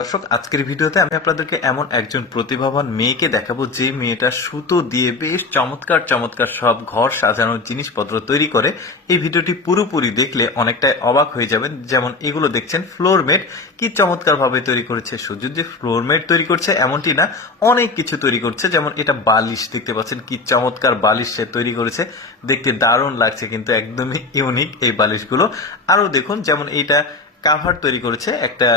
দর্শক, আজকের ভিডিওতে আমি আপনাদেরকে এমন একজন প্রতিভাবান মেয়েকে দেখাবো যে মেয়েটা সুতো দিয়ে বেশ চমৎকার চমৎকার সব ঘর সাজানোর জিনিসপত্র তৈরি করে। এই ভিডিওটি পুরোপুরি দেখলে অনেকটাই অবাক হয়ে যাবেন। যেমন এগুলো দেখছেন ফ্লোর মেট কি চমৎকার ভাবে তৈরি করেছে শুধু যে ফ্লোর মেট তৈরি করছে এমনটি না, অনেক কিছু তৈরি করছে। যেমন এটা বালিশ দেখতে পাচ্ছেন, কি চমৎকার বালিশ সে তৈরি করেছে। দেখতে দারুণ লাগছে, কিন্তু একদমই ইউনিক এই বালিশগুলো। আরও দেখুন, যেমন এইটা কাভার তৈরি করেছে একটা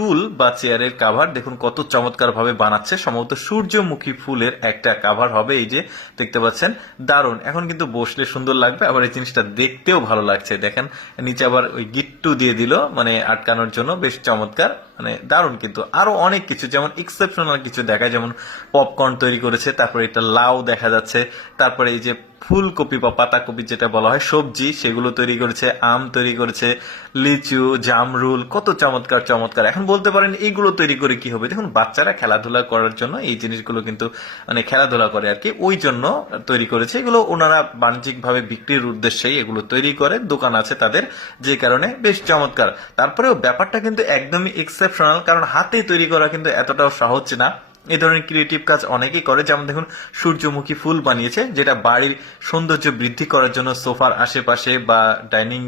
টুল বা চেয়ারের কাভার দেখুন কত চমৎকার ভাবে বানাচ্ছে। সম্ভবত সূর্যমুখী ফুলের একটা কাভার হবে এই যে, দেখতে পাচ্ছেন? দারুণ। এখন কিন্তু বসলে সুন্দর লাগবে। আবার এই জিনিসটা দেখতেও ভালো লাগছে। দেখেন, নিচে আবার ওই গিট্টু দিয়ে দিল মানে আটকানোর জন্য। বেশ চমৎকার। মানে দারুণ কিন্তু। আরও অনেক কিছু, যেমন এক্সেপশনাল কিছু দেখায় যেমন পপকর্ন তৈরি করেছে, তারপরে এটা লাউ দেখা যাচ্ছে, তারপরে এই যে ফুলকপি বা পাতাকপি যেটা বলা হয়, সবজি, সেগুলো তৈরি করেছে, আম তৈরি করেছে, লিচু, জামরুল, কত চমৎকার চমৎকার। এখন বলতে পারেন, এইগুলো তৈরি করে কি হবে? দেখুন, বাচ্চারা খেলাধুলা করার জন্য এই জিনিসগুলো কিন্তু মানে খেলাধুলা করে আর কি, ওই জন্য তৈরি করেছে। এগুলো ওনারা বাণিজ্যিকভাবে বিক্রির উদ্দেশ্যে এগুলো তৈরি করে। দোকান আছে তাদের, যে কারণে বেশ চমৎকার। তারপরেও ব্যাপারটা কিন্তু একদমই এক্সেপশনাল কারণ হাতে তৈরি করা কিন্তু এতটাও সহজ না। এই ধরনের ক্রিয়েটিভ কাজ অনেকেই করে। যেমন দেখুন, সূর্যমুখী ফুল বানিয়েছে, যেটা বাড়ির সৌন্দর্য বৃদ্ধি করার জন্য সোফার আশেপাশে বা ডাইনিং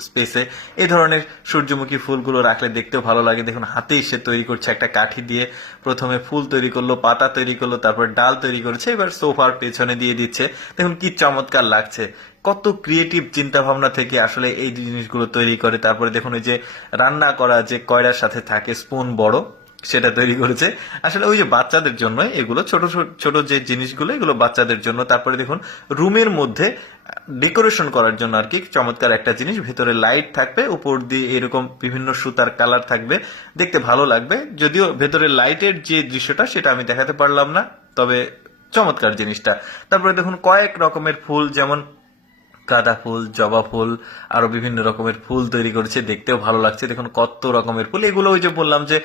স্পেসে এ ধরনের সূর্যমুখী ফুলগুলো রাখলে দেখতেও ভালো লাগে। দেখুন, হাতেই সে তৈরি করছে একটা কাঠি দিয়ে। প্রথমে ফুল তৈরি করল, পাতা তৈরি করল, তারপর ডাল তৈরি করেছে, এবার সোফার পেছনে দিয়ে দিচ্ছে। দেখুন, কি চমৎকার লাগছে। কত ক্রিয়েটিভ চিন্তা ভাবনা থেকে আসলে এই জিনিসগুলো তৈরি করে। তারপরে দেখুন, ওই যে রান্না করা যে কয়রার সাথে থাকে স্পুন বড়। সেটা তৈরি করেছে। আসলে ওই যে বাচ্চাদের জন্য এগুলো ছোট, ছোট- যে জিনিসগুলো, এগুলো বাচ্চাদের জন্য। তারপরে দেখুন, রুমের মধ্যে ডেকোরেশন করার জন্য আর কি চমৎকার একটা জিনিস। ভেতরে লাইট থাকবে, উপর দিয়ে এরকম বিভিন্ন সুতার কালার থাকবে। দেখতে ভালো লাগবে। যদিও ভেতরে লাইটের যে দৃশ্যটা, সেটা আমি দেখাতে পারলাম না, তবে চমৎকার জিনিসটা। তারপরে দেখুন, কয়েক রকমের ফুল, যেমন গাঁদা ফুল, জবা ফুল, আরও বিভিন্ন রকমের ফুল তৈরি করেছে। দেখতেও ভালো লাগছে। দেখুন কত রকমের ফুল। এগুলো ওই যে বললাম যে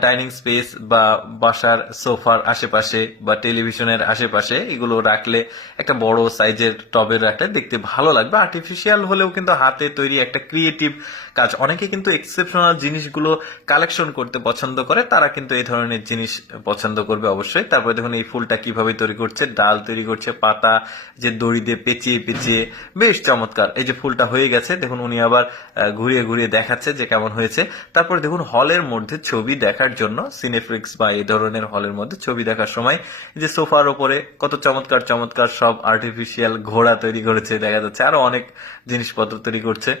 ডাইনিং স্পেস বা বাসার সোফার আশেপাশে বা টেলিভিশনের আশেপাশে এগুলো রাখলে একটা বড় সাইজের টবে রাখলে দেখতে ভালো লাগবে। আর্টিফিশিয়াল হলেও কিন্তু হাতে তৈরি একটা ক্রিয়েটিভ কাজ। অনেকে কিন্তু এক্সেপশনাল জিনিসগুলো কালেকশন করতে পছন্দ করে। তারা কিন্তু এই ধরনের জিনিস পছন্দ করবে অবশ্যই। তারপরে দেখুন এই ফুলটা কীভাবে তৈরি করছে। ডাল তৈরি করছে, পাতা, যে দড়ি দিয়ে পেঁচিয়ে পেঁচিয়ে বেশ চমৎকার। এই যে ফুলটা হয়ে গেছে, দেখুন উনি আবার ঘুরিয়ে ঘুরিয়ে দেখাচ্ছে যে কেমন হয়েছে। তারপর দেখুন হলের মধ্যে ছবি দেখার জন্য সিনেফ্লিক্স বা এই ধরনের হলের মধ্যে ছবি দেখার সময় যে সোফার ওপরে কত চমৎকার চমৎকার সব আর্টিফিশিয়াল ঘোড়া তৈরি করেছে, দেখা যাচ্ছে। আরও অনেক জিনিসপত্র তৈরি করছে।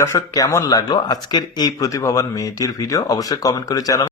দর্শক, কেমন লাগল আজকের এই প্রতিভাবান মেয়েটির ভিডিও অবশ্যই কমেন্ট করে জানাবেন।